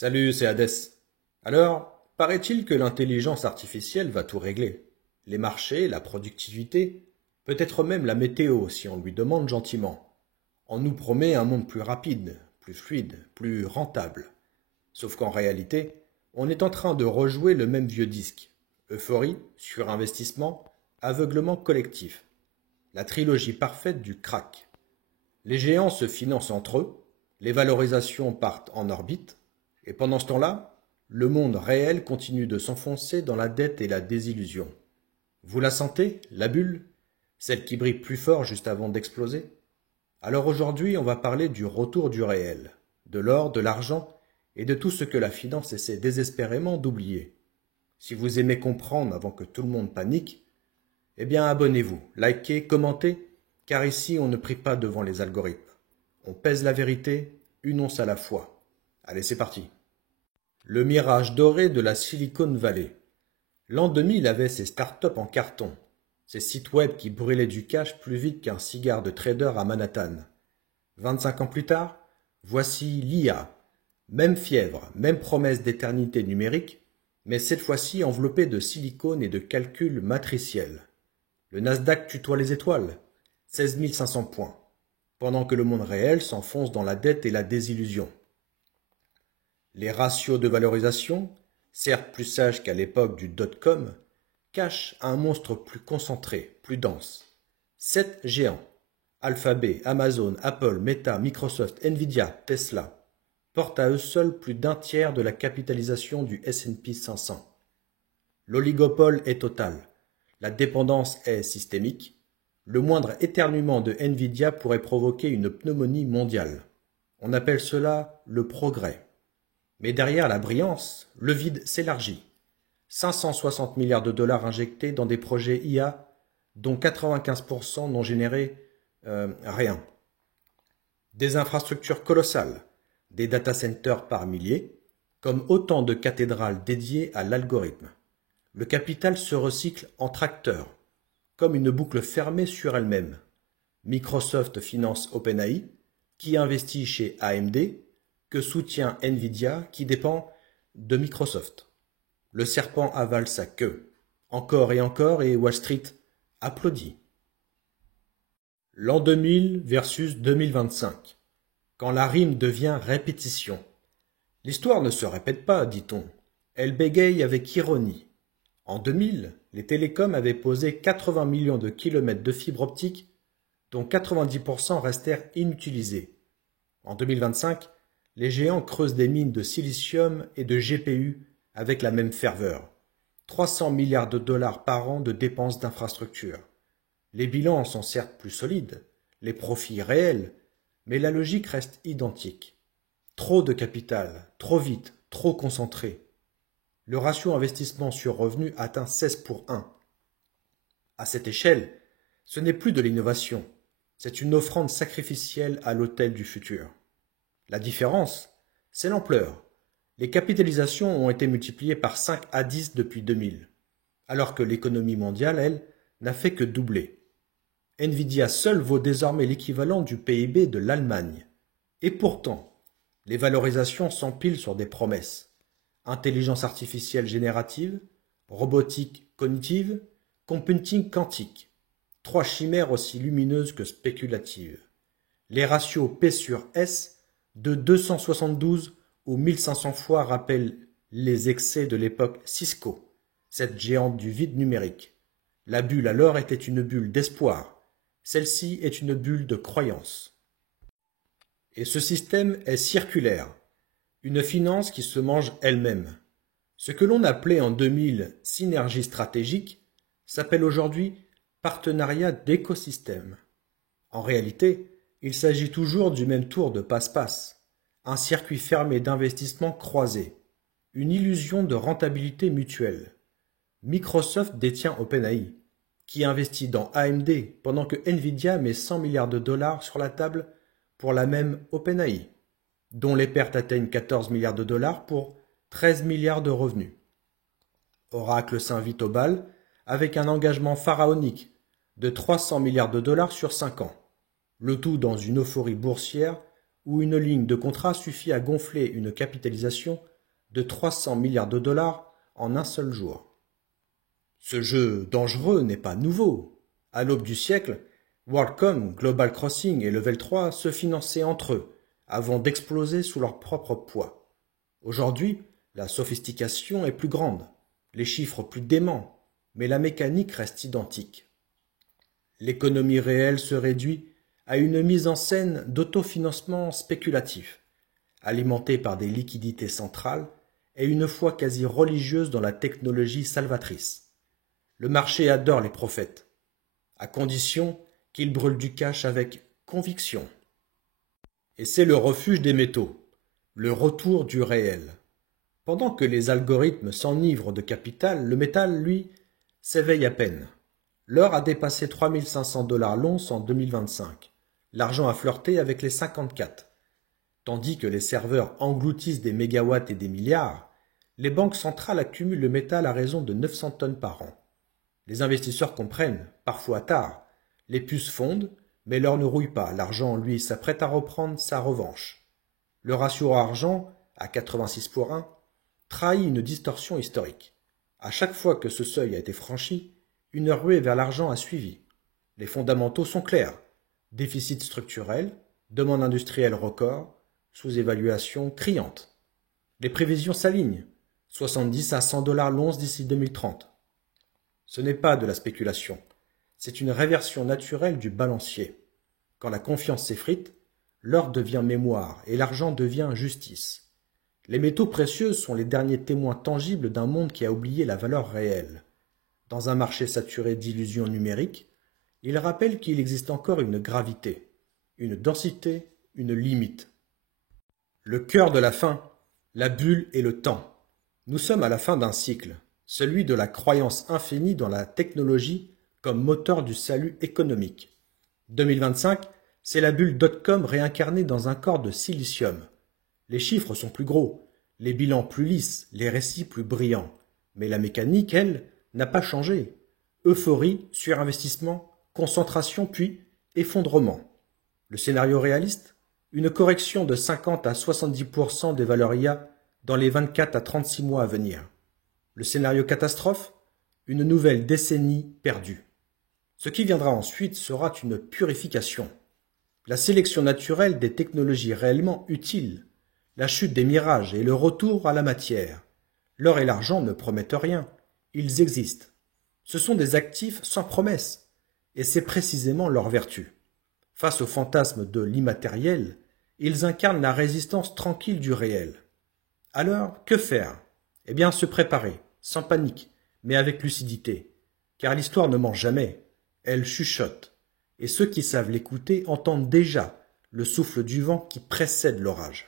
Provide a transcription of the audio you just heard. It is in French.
Salut, c'est Hadès. Alors, paraît-il que l'intelligence artificielle va tout régler. Les marchés, la productivité, peut-être même la météo si on lui demande gentiment. On nous promet un monde plus rapide, plus fluide, plus rentable. Sauf qu'en réalité, on est en train de rejouer le même vieux disque. Euphorie, surinvestissement, aveuglement collectif. La trilogie parfaite du crack. Les géants se financent entre eux, les valorisations partent en orbite, et pendant ce temps-là, le monde réel continue de s'enfoncer dans la dette et la désillusion. Vous la sentez, la bulle? Celle qui brille plus fort juste avant d'exploser? Alors aujourd'hui, on va parler du retour du réel, de l'or, de l'argent et de tout ce que la finance essaie désespérément d'oublier. Si vous aimez comprendre avant que tout le monde panique, eh bien abonnez-vous, likez, commentez, car ici on ne prie pas devant les algorithmes. On pèse la vérité, une once à la fois. Allez, c'est parti. Le mirage doré de la Silicon Valley. L'an 2000 avait ses startups en carton, ces sites web qui brûlaient du cash plus vite qu'un cigare de trader à Manhattan. 25 ans plus tard, voici l'IA. Même fièvre, même promesse d'éternité numérique, mais cette fois-ci enveloppée de silicone et de calculs matriciels. Le Nasdaq tutoie les étoiles, 16 500 points, pendant que le monde réel s'enfonce dans la dette et la désillusion. Les ratios de valorisation, certes plus sages qu'à l'époque du dot-com, cachent un monstre plus concentré, plus dense. 7 géants, Alphabet, Amazon, Apple, Meta, Microsoft, Nvidia, Tesla, portent à eux seuls plus d'un tiers de la capitalisation du S&P 500. L'oligopole est total, la dépendance est systémique, le moindre éternuement de Nvidia pourrait provoquer une pneumonie mondiale. On appelle cela le progrès. Mais derrière la brillance, le vide s'élargit. 560 milliards de dollars injectés dans des projets IA dont 95% n'ont généré rien. Des infrastructures colossales, des data centers par milliers, comme autant de cathédrales dédiées à l'algorithme. Le capital se recycle en tracteurs, comme une boucle fermée sur elle-même. Microsoft finance OpenAI, qui investit chez AMD, que soutient Nvidia qui dépend de Microsoft. Le serpent avale sa queue, encore et Wall Street applaudit. L'an 2000 versus 2025, quand la rime devient répétition. L'histoire ne se répète pas, dit-on, elle bégaye avec ironie. En 2000, les télécoms avaient posé 80 millions de kilomètres de fibres optiques, dont 90% restèrent inutilisés. En 2025, les géants creusent des mines de silicium et de GPU avec la même ferveur. 300 milliards de dollars par an de dépenses d'infrastructures. Les bilans sont certes plus solides, les profits réels, mais la logique reste identique. Trop de capital, trop vite, trop concentré. Le ratio investissement sur revenu atteint 16 pour 1. À cette échelle, ce n'est plus de l'innovation, c'est une offrande sacrificielle à l'autel du futur. La différence, c'est l'ampleur. Les capitalisations ont été multipliées par 5 à 10 depuis 2000, alors que l'économie mondiale, elle, n'a fait que doubler. Nvidia seul vaut désormais l'équivalent du PIB de l'Allemagne. Et pourtant, les valorisations s'empilent sur des promesses. Intelligence artificielle générative, robotique cognitive, computing quantique. 3 chimères aussi lumineuses que spéculatives. Les ratios P sur S de 272 ou 1500 fois rappellent les excès de l'époque Cisco, cette géante du vide numérique. La bulle alors était une bulle d'espoir, celle-ci est une bulle de croyance. Et ce système est circulaire, une finance qui se mange elle-même. Ce que l'on appelait en 2000 synergie stratégique s'appelle aujourd'hui partenariat d'écosystème. En réalité, il s'agit toujours du même tour de passe-passe, un circuit fermé d'investissements croisés, une illusion de rentabilité mutuelle. Microsoft détient OpenAI, qui investit dans AMD pendant que Nvidia met 100 milliards de dollars sur la table pour la même OpenAI, dont les pertes atteignent 14 milliards de dollars pour 13 milliards de revenus. Oracle s'invite au bal avec un engagement pharaonique de 300 milliards de dollars sur 5 ans. Le tout dans une euphorie boursière où une ligne de contrat suffit à gonfler une capitalisation de 300 milliards de dollars en un seul jour. Ce jeu dangereux n'est pas nouveau. À l'aube du siècle, WorldCom, Global Crossing et Level 3 se finançaient entre eux, avant d'exploser sous leur propre poids. Aujourd'hui, la sophistication est plus grande, les chiffres plus déments, mais la mécanique reste identique. L'économie réelle se réduit à une mise en scène d'autofinancement spéculatif, alimenté par des liquidités centrales et une foi quasi religieuse dans la technologie salvatrice. Le marché adore les prophètes, à condition qu'ils brûlent du cash avec conviction. Et c'est le refuge des métaux, le retour du réel. Pendant que les algorithmes s'enivrent de capital, le métal, lui, s'éveille à peine. L'or a dépassé 3500 $ l'once en 2025. L'argent a flirté avec les 54. Tandis que les serveurs engloutissent des mégawatts et des milliards, les banques centrales accumulent le métal à raison de 900 tonnes par an. Les investisseurs comprennent, parfois tard. Les puces fondent, mais l'or ne rouille pas. L'argent, lui, s'apprête à reprendre sa revanche. Le ratio argent, à 86 pour 1, trahit une distorsion historique. À chaque fois que ce seuil a été franchi, une ruée vers l'argent a suivi. Les fondamentaux sont clairs. Déficit structurel, demande industrielle record, sous-évaluation criante. Les prévisions s'alignent. 70 à 100 $ l'once d'ici 2030. Ce n'est pas de la spéculation. C'est une réversion naturelle du balancier. Quand la confiance s'effrite, l'or devient mémoire et l'argent devient justice. Les métaux précieux sont les derniers témoins tangibles d'un monde qui a oublié la valeur réelle. Dans un marché saturé d'illusions numériques, ils rappellent qu'il existe encore une gravité, une densité, une limite. Le cœur de la fin, la bulle et le temps. Nous sommes à la fin d'un cycle, celui de la croyance infinie dans la technologie comme moteur du salut économique. 2025, c'est la bulle dot-com réincarnée dans un corps de silicium. Les chiffres sont plus gros, les bilans plus lisses, les récits plus brillants. Mais la mécanique, elle, n'a pas changé. Euphorie, surinvestissement, concentration puis effondrement. Le scénario réaliste, une correction de 50 à 70% des valeurs IA dans les 24 à 36 mois à venir. Le scénario catastrophe, une nouvelle décennie perdue. Ce qui viendra ensuite sera une purification. La sélection naturelle des technologies réellement utiles, la chute des mirages et le retour à la matière. L'or et l'argent ne promettent rien, ils existent. Ce sont des actifs sans promesse, et c'est précisément leur vertu. Face au fantasme de l'immatériel, ils incarnent la résistance tranquille du réel. Alors, que faire? Eh bien, se préparer, sans panique, mais avec lucidité. Car l'histoire ne ment jamais, elle chuchote. Et ceux qui savent l'écouter entendent déjà le souffle du vent qui précède l'orage.